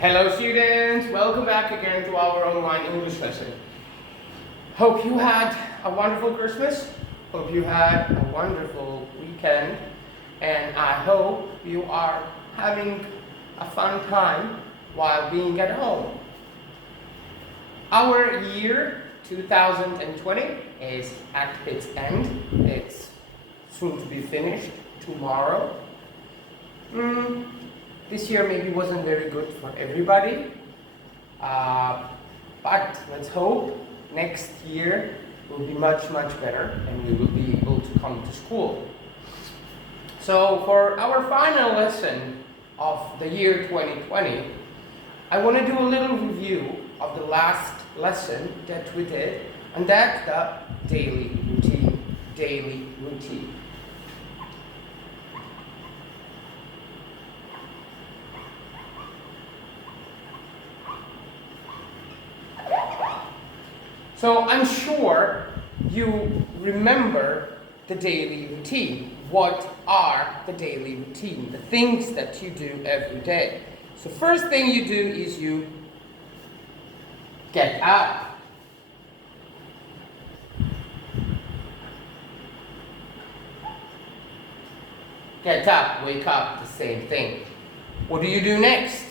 Hello students, welcome back again to our online English lesson. Hope you had a wonderful Christmas, hope you had a wonderful weekend, and I hope you are having a fun time while being at home. Our year 2020 is at its end. It's soon to be finished tomorrow. This year maybe wasn't very good for everybody, but let's hope next year will be much better and we will be able to come to school. So for our final lesson of the year 2020, I want to do a little review of the last lesson that we did, and that's the daily routine. So I'm sure you remember the daily routine. What are the daily routine? The things that you do every day. So first thing you do is you get up. Get up, wake up, the same thing. What do you do next?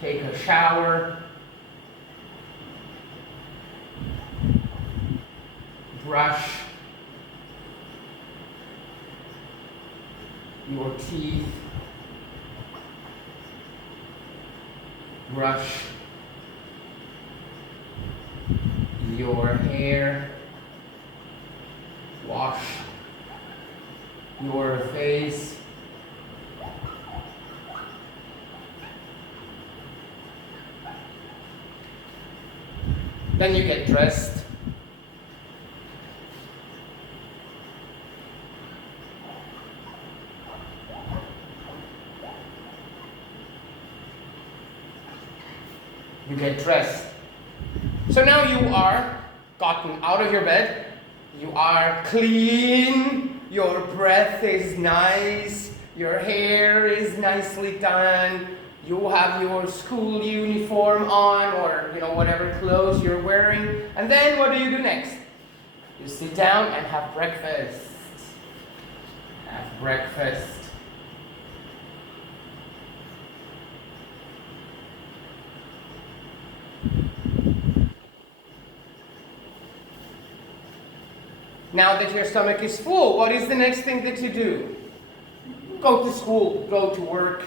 Take a shower. Brush your teeth, brush your hair, wash your face, then you get dressed. You get dressed. So now you are gotten out of your bed, you are clean, your breath is nice, your hair is nicely done, you have your school uniform on, or whatever clothes you're wearing, and then what do you do next? You sit down and have breakfast. Have breakfast. Now that your stomach is full, what is the next thing that you do? Go to school, go to work.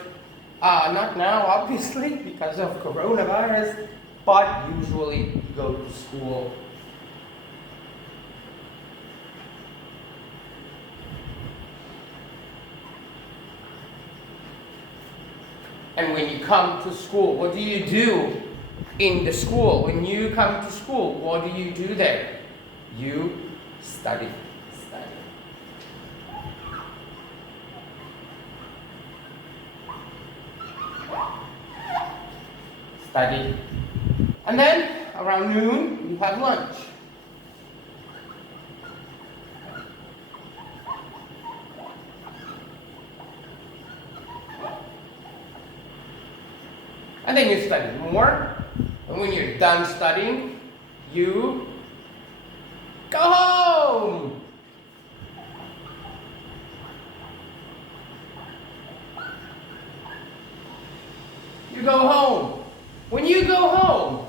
Not now, obviously, because of coronavirus, but usually you go to school. And when you come to school, what do you do in the school? When you come to school, what do you do there? You study. Study. And then around noon you have lunch. And then you study more. And when you're done studying, you go home. You go home. When you go home,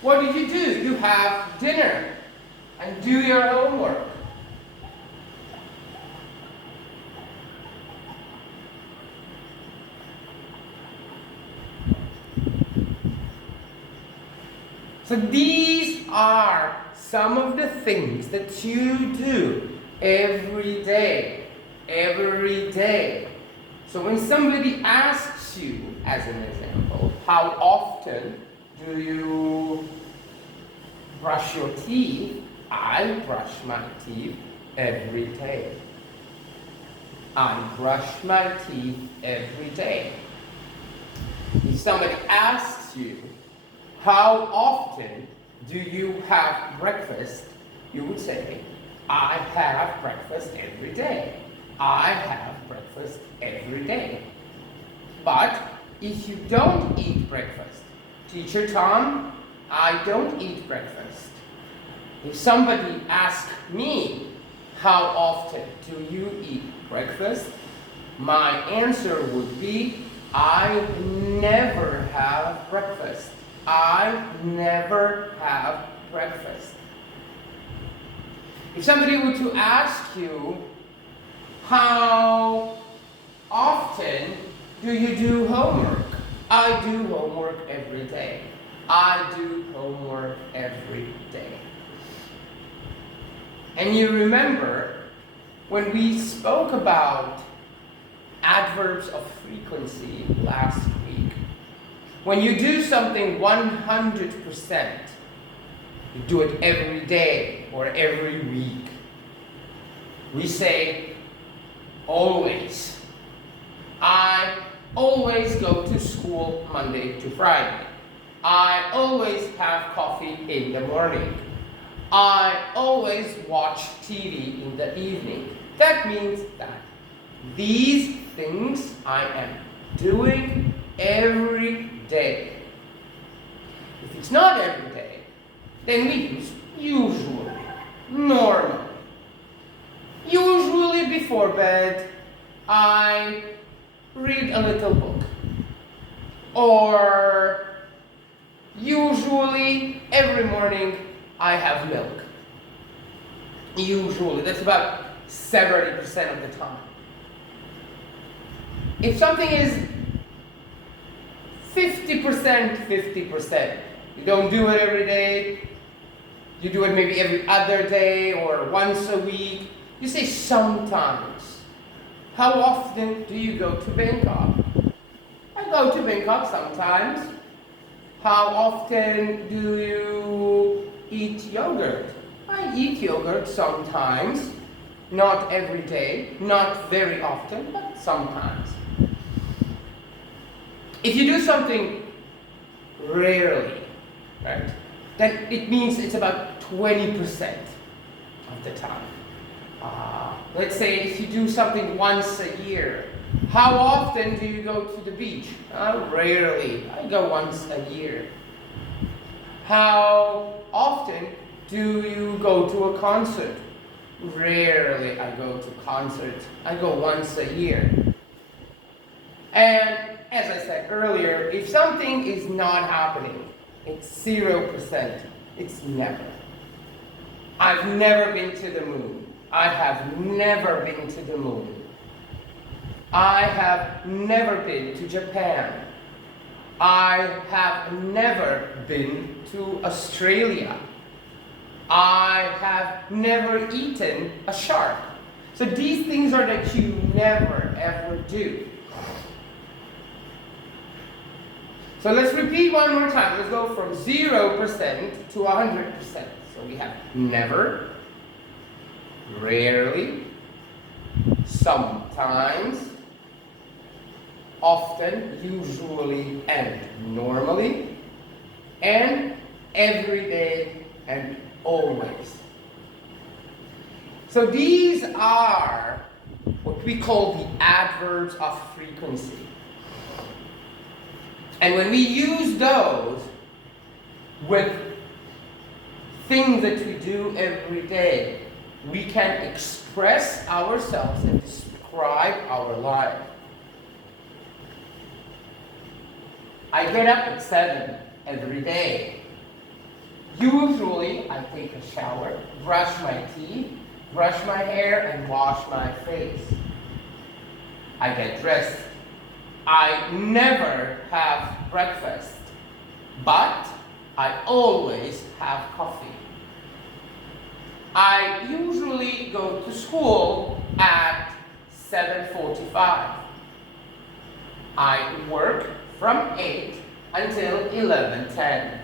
what do? You have dinner and do your homework. So these are some of the things that you do every day. So when somebody asks you, as an example, how often do you brush your teeth? I brush my teeth every day. I brush my teeth every day. If somebody asks you, how often do you have breakfast? You would say, I have breakfast every day. I have breakfast every day. But if you don't eat breakfast? Teacher Tom, I don't eat breakfast. If somebody asks me, how often do you eat breakfast? My answer would be, I never have breakfast. I never have breakfast. If somebody were to ask you, how often do you do homework? I do homework every day. I do homework every day. And you remember when we spoke about adverbs of frequency last week, when you do something 100%, you do it every day or every week. We say always. I always go to school Monday to Friday. I always have coffee in the morning. I always watch TV in the evening. That means that these things I am doing every day. If it's not every day, then we use usually, normally. Usually before bed, I read a little book. Or usually every morning I have milk. Usually, that's about 70% of the time. If something is 50%, 50%, you don't do it every day, you do it maybe every other day or once a week, you say sometimes. How often do you go to Bangkok? I go to Bangkok sometimes. How often do you eat yogurt? I eat yogurt sometimes. Not every day, not very often, but sometimes. If you do something rarely, right, then it means it's about 20% of the time. Let's say if you do something once a year, how often do you go to the beach? Rarely. I go once a year. How often do you go to a concert? Rarely I go to concerts. I go once a year. And as I said earlier, if something is not happening, it's 0%. It's never. I've never been to the moon. I have never been to the moon. I have never been to Japan. I have never been to Australia. I have never eaten a shark. So these things are that you never ever do. So let's repeat one more time. Let's go from 0% to 100%. So we have never, rarely, sometimes, often, usually, and normally, and every day and always. So these are what we call the adverbs of frequency. And when we use those with things that we do every day, we can express ourselves and describe our life. I get up at 7 every day. Usually, I take a shower, brush my teeth, brush my hair, and wash my face. I get dressed. I never have breakfast, but I always have coffee. I usually go to school at 7:45. I work from 8 until 11:10.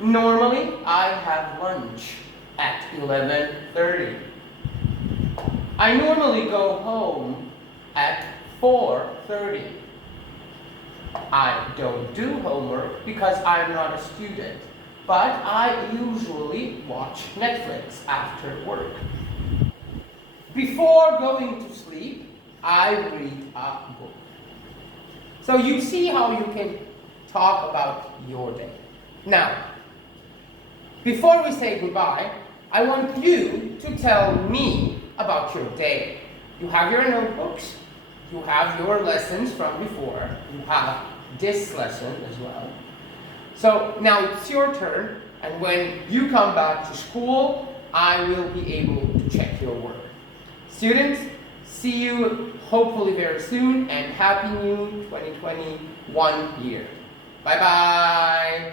Normally, I have lunch at 11:30. I normally go home at 4:30. I don't do homework because I'm not a student, but I usually watch Netflix after work. Before going to sleep, I read a book. So you see how you can talk about your day. Now, before we say goodbye, I want you to tell me about your day. You have your notebooks, you have your lessons from before, you have this lesson as well. So now it's your turn, and when you come back to school, I will be able to check your work. Students, see you hopefully very soon, and Happy New 2021 year. Bye bye!